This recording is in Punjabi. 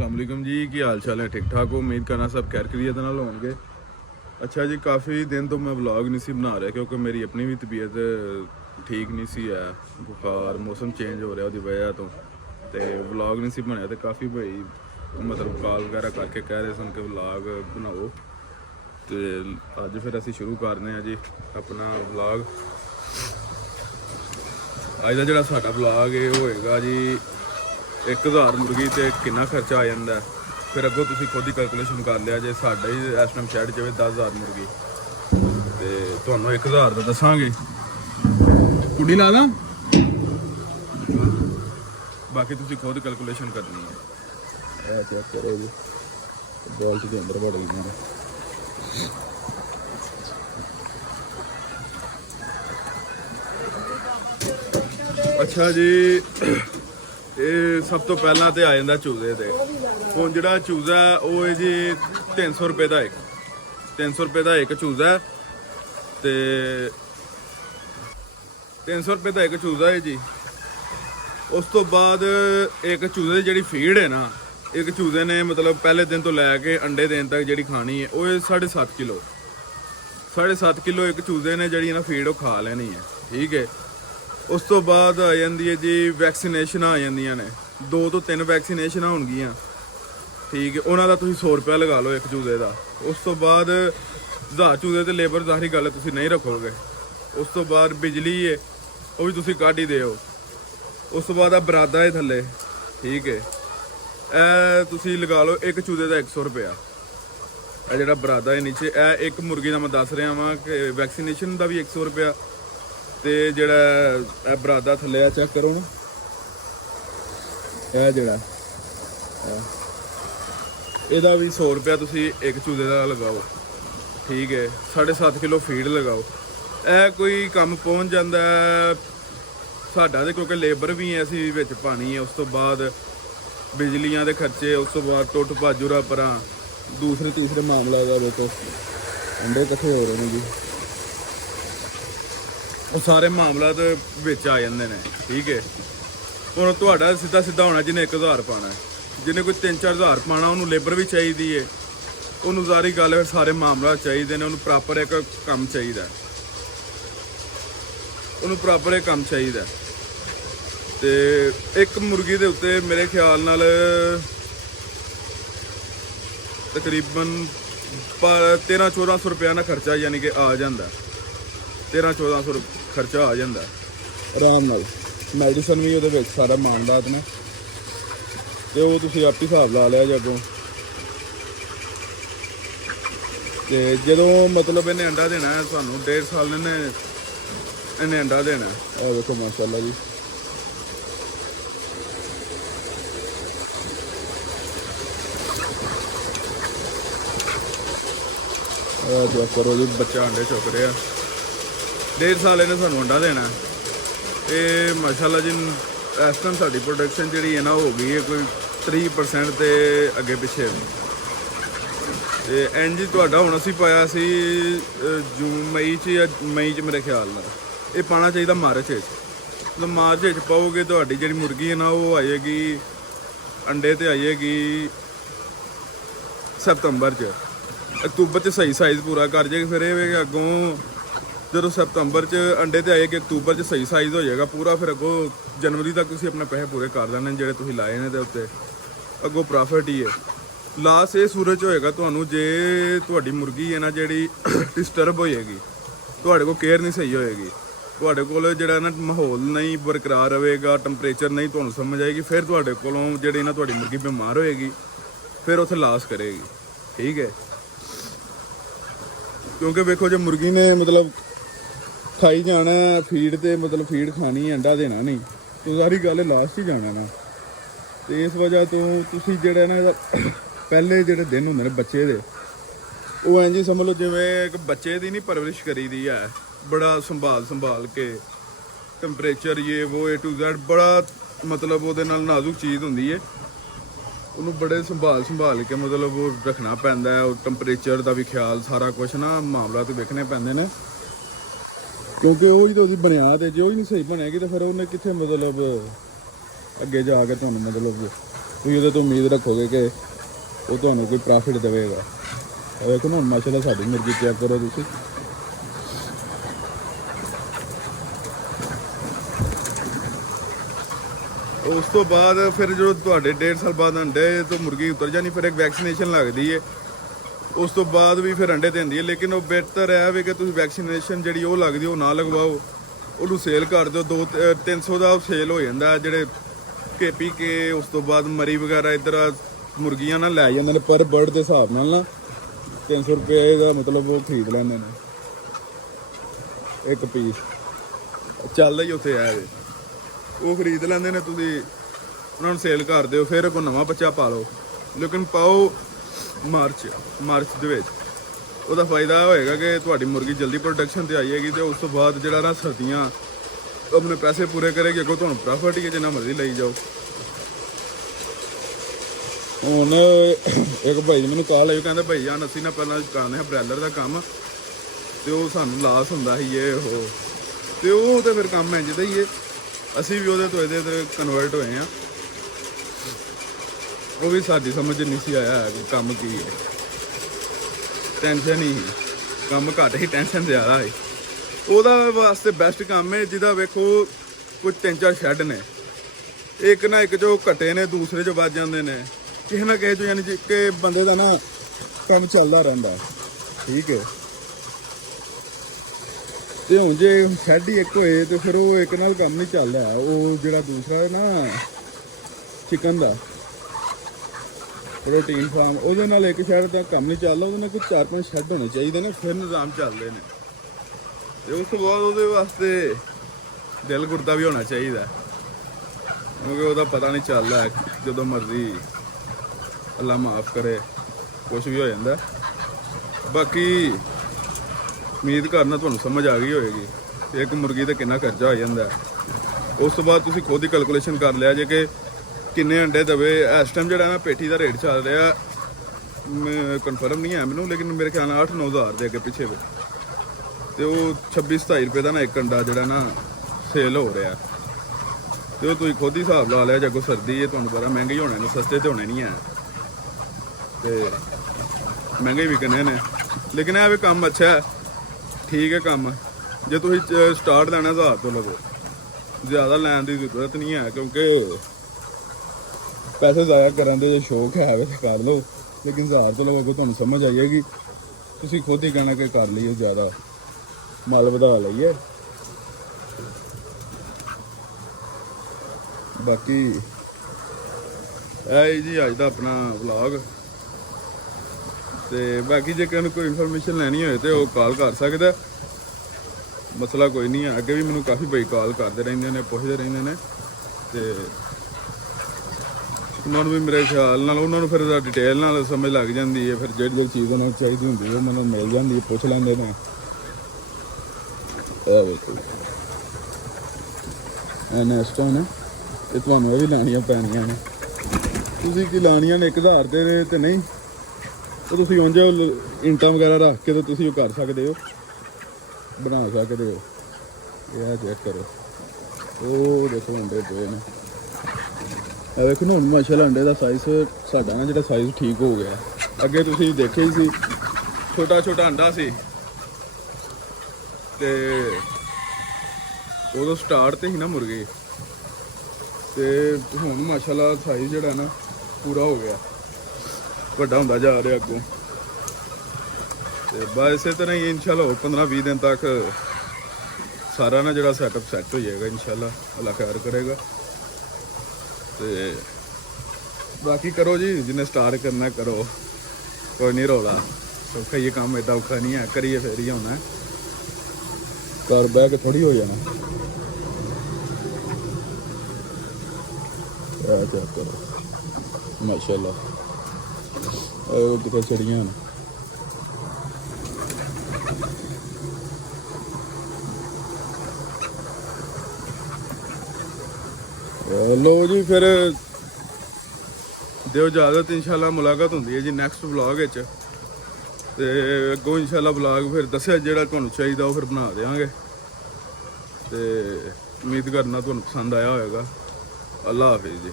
अस्सलाम वालेकुम जी, की हाल चाल है? ठीक ठाक हो? उम्मीद करना सब खैर खैरियत नाल होंगे। अच्छा जी, काफ़ी दिन तो मैं व्लॉग नहीं सी बना रहा क्योंकि मेरी अपनी भी तबीयत ठीक नहीं सी है। बुखार मौसम चेंज हो रहा उसकी वजह तो व्लॉग नहीं सी बनया। तो काफ़ी भाई मतलब कॉल वगैरह करके कह रहे सन कि व्लॉग बनाओ। तो अज फिर असी शुरू करने जी अपना व्लॉग। अज का जोड़ा साडा व्लॉग ये होएगा जी 1000 मुर्गी तो कितना खर्चा आ जाता है। फिर अगों तुम खुद ही कैलकुलेशन कर लिया जे साडा ही इस टाइम शैड जाए 10,000 मुर्गी तो 1000 का दसांगे। कुड़ी ला दा, बाकी तुम खुद कैलकुलेशन करनी है। चेक करो जी, बेल्ट के अंदर बढ़ गई। अच्छा जी, ये सब तो पहला तो आ जाता चूजे से। हुण जिहड़ा चूजा है वो है जी 300 रुपये का एक, 300 रुपये का एक चूजा है। तो 300 रुपये का एक चूजा है जी। उस तो बाद एक चूजे की जी फीड है ना, एक चूजे ने मतलब पहले दिन तो लैके अंडे देने तक जी खानी है वो 7.5 किलो, 7.5 किलो एक चूजे ने जी ना फीड वो खा लेनी है। ठीक है। उस तो बाद आ जाती है जी वैक्सीनेशन आ जांदियां ने, 2 तो 3 वैक्सीनेशन होणगियां। ठीक है। उन्होंने तुम 100 रुपया लगा लो एक चूजे का। उस तो बाद 1000 चूजे तो लेबर सारी गल तुम नहीं रखोगे। उस तो बाद बिजली है वो भी तुम कट ही दो। उस तो बाद बरादा है थले। ठीक है। ए तुम लगा लो एक चूजे का 100 रुपया। ए जो बरादा है नीचे ए एक मुर्गी का मैं दस रहा वा कि वैक्सीनेशन का भी 100 रुपया। तो जोड़ा बरादा थले चेक करो ना, यह जोड़ा यदा भी 100 रुपया तुम एक चूजे का लगाओ। ठीक है। 7.5 किलो फीड लगाओ। ए कोई कम पहुँच जाता है साडा तो, क्योंकि लेबर भी है असी विच पानी है। उस तो बाद बिजलियां के खर्चे, उस तो बाद टुट भाजूरा परा दूसरे तीसरे मामला का देखो अंडे कट्ठे हो रहे हैं जी। वो सारे मामला तो विच आ जाते हैं। ठीक है। हुण तुहाडा सीधा सीधा होना जिन्हें 1000 पाना है, जिन्हें कोई 3-4 हज़ार पाना उन्होंने लेबर भी चाहिए है, उन्होंने सारी गल फिर सारे मामला चाहिए ने, उन्होंने प्रॉपर एक काम चाहिए, उन्होंने प्रॉपर एक काम चाहिए। तो एक मुर्गी के उत्ते मेरे ख्याल नाल तकरीबन 1300-1400 रुपया ना खर्चा यानी कि आ जाता। 1300-1400 खर्चा आ जाता आराम नाल। मैडिसन भी वो सारा मामलात ने, तो वो तुम आप ही हिसाब ला लिया जगों। तो जो मतलब इन्हें अंडा देना है सानू 1.5 साल इन्हें अंडा देना है। और देखो माशाल्लाह जी, चेक करो जी, बच्चा अंडे चुक रहा। 1.5 साल इन्हें सानू अंडा देना है। ये माशाल्लाह जी इस टाइम साड़ी प्रोडक्शन जी है ना हो गई है कोई 30% के अगे पिछे। तो एन जी तो हूँ असी पाया सी जून मई या मई मेरे ख्याल में ये पाना चाहिए मार्च। तो मार्च पाओगे तो जी मुर्गी है ना वो आएगी अंडे तो आएगी सितंबर च। अक्तूबर च सही साइज़ पूरा कर जाएगी। फिर ये अगों जो सितंबर च अंडे तो आएगी, अक्तूबर च सही साइज़ हो जाएगा पूरा। फिर अगों जनवरी तक तुम अपने पैसे पूरे कर लेने जो तुम लाए ने, तो उत्ते अगों प्रॉफिट ही है। लास्ट ये सूरज होएगा तो जे तुहाडी मुर्गी है ना जी डिस्टर्ब होएगी, तुहाडे को केयर नहीं सही होएगी, तुहाडे कोल जिहड़ा ना माहौल नहीं बरकरार रहेगा, टंपरेचर नहीं तुहानूं समझ आएगी, फिर तुहाडे कोलों जिहड़ी ना तुहाडी मुर्गी बीमार होएगी, फिर उत्थे लॉस करेगी। ठीक है। क्योंकि देखो जो मुर्गी ने मतलब खाई जाना फीड तो मतलब फीड खानी अंडा देना नहीं, तो सारी गल लास्ट ही जाना ना। तो इस वजह तो तुसी जिहड़ा ना पहले जिहड़े दिन होंदे ने बच्चे दे वो इंज समझ लो जिवें एक बच्चे की नहीं परवरिश करी दी है, बड़ा संभाल के टंपरेचर ये वो A to Z बड़ा मतलब वो नाजुक चीज़ होंदी है, उन्होंने बड़े संभाल के मतलब वो रखना पैंदा है। और टंपरेचर का भी ख्याल सारा कुछ ना मामला तो देखने पैंदे ने, क्योंकि वही तो बुनियाद है। जो ही नहीं सही बनेगी तो फिर उन्हें कितने मतलब अगे जाके तुहानूं मतलब ਤੁਸੀਂ ਉਹਦੇ ਤੋਂ ਉਮੀਦ ਰੱਖੋਗੇ ਕਿ ਉਹ ਤੁਹਾਨੂੰ ਕੋਈ ਪ੍ਰੋਫਿਟ ਦੇਵੇਗਾ। ਵੇਖੋ ਨਾ ਮਾਸ਼ਾਅੱਲਾ ਸਾਡੀ ਮੁਰਗੀ ਚੈੱਕ ਕਰੋ ਤੁਸੀਂ। ਉਸ ਤੋਂ ਬਾਅਦ ਫਿਰ ਜਦੋਂ ਤੁਹਾਡੇ 1.5 ਸਾਲ ਬਾਅਦ ਅੰਡੇ ਤੋਂ ਮੁਰਗੀ ਉਤਰ ਜਾਣੀ, ਫਿਰ ਇੱਕ ਵੈਕਸੀਨੇਸ਼ਨ ਲੱਗਦੀ ਹੈ। ਉਸ ਤੋਂ ਬਾਅਦ ਵੀ ਫਿਰ ਅੰਡੇ ਦਿੰਦੀ ਹੈ, ਲੇਕਿਨ ਉਹ ਬਿਹਤਰ ਹੈ ਵੀ ਕਿ ਤੁਸੀਂ ਵੈਕਸੀਨੇਸ਼ਨ ਜਿਹੜੀ ਉਹ ਲੱਗਦੀ ਉਹ ਨਾ ਲਗਵਾਓ, ਉਹਨੂੰ ਸੇਲ ਕਰ ਦਿਓ। 200-300 ਦਾ ਸੇਲ ਹੋ ਜਾਂਦਾ ਜਿਹੜੇ ਪੀ ਕੇ। ਉਸ ਤੋਂ ਬਾਅਦ ਮਰੀ ਵਗੈਰਾ ਇੱਧਰ ਮੁਰਗੀਆਂ ਨਾਲ ਲੈ ਜਾਂਦੇ ਨੇ ਪਰ ਬਰਡ ਦੇ ਹਿਸਾਬ ਨਾਲ ਨਾ 300 ਰੁਪਏ ਦਾ ਮਤਲਬ ਉਹ ਖਰੀਦ ਲੈਂਦੇ ਨੇ ਇੱਕ ਪੀਸ, ਚੱਲਦਾ ਹੀ ਉੱਥੇ ਹੈ ਉਹ ਖਰੀਦ ਲੈਂਦੇ ਨੇ। ਤੁਸੀਂ ਉਹਨਾਂ ਨੂੰ ਸੇਲ ਕਰ ਦਿਓ, ਫਿਰ ਕੋਈ ਨਵਾਂ ਬੱਚਾ ਪਾ ਲਓ, ਲੇਕਿਨ ਪਾਓ ਮਾਰਚ ਦੇ ਵਿੱਚ। ਉਹਦਾ ਫਾਇਦਾ ਹੋਏਗਾ ਕਿ ਤੁਹਾਡੀ ਮੁਰਗੀ ਜਲਦੀ ਪ੍ਰੋਡਕਸ਼ਨ ਤੇ ਆਈਏਗੀ, ਤੇ ਉਸ ਤੋਂ ਬਾਅਦ ਜਿਹੜਾ ਨਾ ਸਰਦੀਆਂ ਆਪਣੇ ਪੈਸੇ ਪੂਰੇ ਕਰੇਗੀ, ਅੱਗੋਂ ਤੁਹਾਨੂੰ ਪ੍ਰੋਫਿਟ ਹੀ ਜਿੰਨਾ ਮਰਜ਼ੀ ਲਈ ਜਾਓ। ਹੁਣ ਇੱਕ ਭਾਈ ਨੇ ਮੈਨੂੰ ਕਾਲ ਆਈ, ਕਹਿੰਦਾ ਭਾਈ ਜਾਨ ਅਸੀਂ ਨਾ ਪਹਿਲਾਂ ਕਰਦੇ ਹਾਂ ਬ੍ਰੈਲਰ ਦਾ ਕੰਮ, ਤੇ ਉਹ ਸਾਨੂੰ ਲਾਸ ਹੁੰਦਾ ਸੀ ਇਹ ਉਹ, ਤੇ ਉਹ ਤੇ ਫਿਰ ਕੰਮ ਇੰਝ ਦਾ ਹੀ ਹੈ। ਅਸੀਂ ਵੀ ਉਹਦੇ ਤੋਂ ਇਹਦੇ ਤੇ ਕਨਵਰਟ ਹੋਏ ਹਾਂ। ਉਹ ਵੀ ਸਾਡੀ ਸਮਝ ਨਹੀਂ ਸੀ ਆਇਆ ਕਿ ਕੰਮ ਕੀ ਹੈ। ਟੈਨਸ਼ਨ ਹੀ ਕੰਮ ਘੱਟ ਹੀ, ਟੈਨਸ਼ਨ ਜ਼ਿਆਦਾ ਹੈ। ਉਹਦਾ ਵਾਸਤੇ ਬੈਸਟ ਕੰਮ ਹੈ ਜਿਹਦਾ ਵੇਖੋ ਕੁਝ 3-4 ਸ਼ੈੱਡ ਨੇ, ਇੱਕ ਨਾ ਇੱਕ ਜੋ ਘਟੇ ਨੇ ਦੂਸਰੇ 'ਚ ਵੱਜ ਜਾਂਦੇ ਨੇ, ਕਿਸੇ ਨਾ ਕਿਸੇ 'ਚ ਯਾਨੀ ਕਿ ਬੰਦੇ ਦਾ ਨਾ ਕੰਮ ਚੱਲਦਾ ਰਹਿੰਦਾ। ਠੀਕ ਹੈ, ਤੇ ਹੁਣ ਜੇ ਸ਼ੈੱਡ ਹੀ ਇੱਕ ਹੋਏ ਤੇ ਫਿਰ ਉਹ ਇੱਕ ਨਾਲ ਕੰਮ ਨਹੀਂ ਚੱਲਦਾ। ਉਹ ਜਿਹੜਾ ਦੂਸਰਾ ਨਾ ਚਿਕਨ ਦਾ ਪ੍ਰੋਟੀਨ ਫਾਰਮ, ਉਹਦੇ ਨਾਲ ਇੱਕ ਸ਼ੈੱਡ ਦਾ ਕੰਮ ਨਹੀਂ ਚੱਲਦਾ, ਉਹਦੇ ਨਾਲ ਕੋਈ 4-5 ਸ਼ੈੱਡ ਹੋਣੇ ਚਾਹੀਦੇ ਨੇ, ਫਿਰ ਨਿਜ਼ਾਮ ਚੱਲਦੇ ਨੇ। ਤੇ ਉਸ ਤੋਂ ਬਾਅਦ ਉਹਦੇ ਵਾਸਤੇ ਦਿਲ ਗੁਰਦਾ ਵੀ ਹੋਣਾ ਚਾਹੀਦਾ, ਕਿਉਂਕਿ ਉਹਦਾ ਪਤਾ ਨਹੀਂ ਚੱਲਦਾ, ਜਦੋਂ ਮਰਜ਼ੀ ਅੱਲਾ ਮਾਫ ਕਰੇ ਕੁਛ ਵੀ ਹੋ ਜਾਂਦਾ। ਬਾਕੀ ਉਮੀਦ ਕਰਨਾ ਤੁਹਾਨੂੰ ਸਮਝ ਆ ਗਈ ਹੋਏਗੀ ਕਿ ਇੱਕ ਮੁਰਗੀ ਤੇ ਕਿੰਨਾ ਖਰਚਾ ਹੋ ਜਾਂਦਾ। ਉਸ ਤੋਂ ਬਾਅਦ ਤੁਸੀਂ ਖੁਦ ਹੀ ਕੈਲਕੂਲੇਸ਼ਨ ਕਰ ਲਿਆ ਜੇ ਕਿ ਕਿੰਨੇ ਅੰਡੇ ਦੇਵੇ। ਇਸ ਟਾਈਮ ਜਿਹੜਾ ਨਾ ਪੇਟੀ ਦਾ ਰੇਟ ਚੱਲ ਰਿਹਾ, ਕਨਫਰਮ ਨਹੀਂ ਹੈ ਮੈਨੂੰ, ਲੇਕਿਨ ਮੇਰੇ ਖਿਆਲ ਨਾਲ 8-9 ਹਜ਼ਾਰ ਦੇ ਅੱਗੇ ਪਿੱਛੇ ਵਿੱਚ, ਤੇ ਉਹ 26-27 ਰੁਪਏ ਦਾ ਨਾ ਇੱਕ ਅੰਡਾ ਜਿਹੜਾ ਨਾ ਸੇਲ ਹੋ ਰਿਹਾ। ਤੇ ਉਹ ਤੁਸੀਂ ਖੁਦ ਹੀ ਹਿਸਾਬ ਲਾ ਲਿਆ, ਜੇ ਕੋਈ ਸਰਦੀ ਹੈ ਤੁਹਾਨੂੰ ਪਤਾ ਮਹਿੰਗੇ ਹੋਣੇ ਨੇ, ਸਸਤੇ ਤੇ ਹੋਣੇ ਨਹੀਂ ਹੈ, ਤੇ ਮਹਿੰਗੇ ਵੀ ਕਿੰਨੇ ਨੇ। ਲੇਕਿਨ ਇਹ ਵੀ ਕੰਮ ਅੱਛਾ ਹੈ, ਠੀਕ ਹੈ ਕੰਮ। ਜੇ ਤੁਸੀਂ ਸਟਾਰਟ ਲੈਣਾ 1000 ਤੋਂ ਲਵੋ, ਜ਼ਿਆਦਾ ਲੈਣ ਦੀ ਜ਼ਰੂਰਤ ਨਹੀਂ ਹੈ, ਕਿਉਂਕਿ ਪੈਸੇ ਜ਼ਾਇਆ ਕਰਨ ਦੇ ਜੇ ਸ਼ੌਕ ਹੈ ਵੇ ਕਰ ਲਓ, ਲੇਕਿਨ 1000 ਤੋਂ ਲਵੋ, ਤੁਹਾਨੂੰ ਸਮਝ ਆ ਜਾਏਗੀ। ਤੁਸੀਂ ਖੁਦ ਹੀ ਕਹਿਣਾ ਕਿ ਕਰ ਲਈਏ, ਜ਼ਿਆਦਾ ਮਾਲ ਵਧਾ ਲਈਏ। ਬਾਕੀ ਇਹ ਜੀ ਅੱਜ ਦਾ ਆਪਣਾ ਵਲੌਗ। ਤੇ ਬਾਕੀ ਜੇ ਕਿਸੇ ਨੂੰ ਕੋਈ ਇਨਫੋਰਮੇਸ਼ਨ ਲੈਣੀ ਹੋਏ ਤੇ ਉਹ ਕਾਲ ਕਰ ਸਕਦਾ, ਮਸਲਾ ਕੋਈ ਨਹੀਂ ਹੈ। ਅੱਗੇ ਵੀ ਮੈਨੂੰ ਕਾਫੀ ਬਈ ਕਾਲ ਕਰਦੇ ਰਹਿੰਦੇ ਨੇ, ਪੁੱਛਦੇ ਰਹਿੰਦੇ ਨੇ, ਤੇ ਉਹਨਾਂ ਨੂੰ ਵੀ ਮੇਰੇ ਖਿਆਲ ਨਾਲ ਉਹਨਾਂ ਨੂੰ ਫਿਰ ਡਿਟੇਲ ਨਾਲ ਸਮਝ ਲੱਗ ਜਾਂਦੀ ਹੈ। ਫਿਰ ਜਿਹੜੀ ਚੀਜ਼ ਉਹਨਾਂ ਨੂੰ ਚਾਹੀਦੀ ਹੁੰਦੀ ਹੈ ਉਹ ਮੈਨੂੰ ਮਿਲ ਜਾਂਦੀ ਹੈ, ਪੁੱਛ ਲੈਂਦੇ ਨੇ। ਇਹ ਵੇਖੋ ਇਹ ਨੈਸਟਾਂ ਨੇ, ਇਹ ਤੁਹਾਨੂੰ ਇਹ ਵੀ ਲੈਣੀਆਂ ਪੈਣੀਆਂ ਨੇ। ਤੁਸੀਂ ਕੀ ਲਾਣੀਆਂ ਨੇ 1000 ਦੇ ਤੇ ਨਹੀਂ, ਉਹ ਤੁਸੀਂ ਉਂਝ ਇੰਟਾਂ ਵਗੈਰਾ ਰੱਖ ਕੇ ਤੇ ਤੁਸੀਂ ਉਹ ਕਰ ਸਕਦੇ ਹੋ, ਬਣਾ ਸਕਦੇ ਹੋ। ਇਹ ਚੈੱਕ ਕਰੋ, ਉਹ ਦੇਖੋ ਅੰਡੇ ਪਏ ਨੇ। ਇਹ ਵੇਖੋ ਨਾ ਹੁਣ ਮਾਸ਼ਾਅੱਲਾ ਅੰਡੇ ਦਾ ਸਾਈਜ਼ ਸਾਡਾ ਨਾ ਜਿਹੜਾ ਸਾਈਜ਼ ਠੀਕ ਹੋ ਗਿਆ। ਅੱਗੇ ਤੁਸੀਂ ਦੇਖਿਆ ਹੀ ਸੀ ਛੋਟਾ ਛੋਟਾ ਅੰਡਾ ਸੀ, ਤੇ ਉਦੋਂ ਸਟਾਰਟ ਤੇ ਹੀ ਨਾ ਮੁਰਗੇ, ਤੇ ਹੁਣ ਮਾਸ਼ਾਅੱਲਾ ਸਾਈਜ਼ ਜਿਹੜਾ ਨਾ ਪੂਰਾ ਹੋ ਗਿਆ, ਵੱਡਾ ਹੁੰਦਾ ਜਾ ਰਿਹਾ ਅੱਗੋਂ। ਤੇ ਬਸ ਇਸੇ ਤਰ੍ਹਾਂ ਹੀ ਇਨਸ਼ਾਅੱਲਾ 15-20 ਦਿਨ ਤੱਕ ਸਾਰਾ ਨਾ ਜਿਹੜਾ ਸੈਟਅਪ ਸੈੱਟ ਹੋ ਜਾਏਗਾ ਇਨਸ਼ਾਅੱਲਾ, ਅੱਲਾ ਖੈਰ ਕਰੇਗਾ। ਤੇ ਬਾਕੀ ਕਰੋ ਜੀ, ਜਿਹਨੇ ਸਟਾਰਟ ਕਰਨਾ ਕਰੋ, ਕੋਈ ਨਹੀਂ ਰੌਲਾ, ਸੌਖਾ ਹੀ ਕੰਮ, ਏਦਾਂ ਔਖਾ ਨਹੀਂ ਹੈ, ਕਰੀਏ ਫਿਰ ਹੀ ਹੋਣਾ, ਘਰ ਬਹਿ ਕੇ ਥੋੜੀ ਹੋ ਜਾਣਾ। ਚੈੱਕ ਕਰੋ ਮਾਸ਼ਾਅੱਲਾ, ਉਹ ਕਿਤੇ ਚੜੀਆਂ ਨੇ। ਲੋ ਜੀ, ਫਿਰ ਦਿਓ ਇਜਾਜ਼ਤ, ਇਨਸ਼ਾਅੱਲਾ ਮੁਲਾਕਾਤ ਹੁੰਦੀ ਹੈ ਜੀ ਨੈਕਸਟ ਵਲੌਗ ਵਿੱਚ। ਤੇ ਅੱਗੋਂ ਇਨਸ਼ਾਅੱਲਾ ਵਲੌਗ ਫਿਰ ਦੱਸਿਆ ਜਿਹੜਾ ਤੁਹਾਨੂੰ ਚਾਹੀਦਾ ਉਹ ਫਿਰ ਬਣਾ ਦੇਵਾਂਗੇ। ਤੇ ਉਮੀਦ ਕਰਨਾ ਤੁਹਾਨੂੰ ਪਸੰਦ ਆਇਆ ਹੋਵੇਗਾ। ਅੱਲਾ ਹਾਫਿਜ਼ ਜੀ।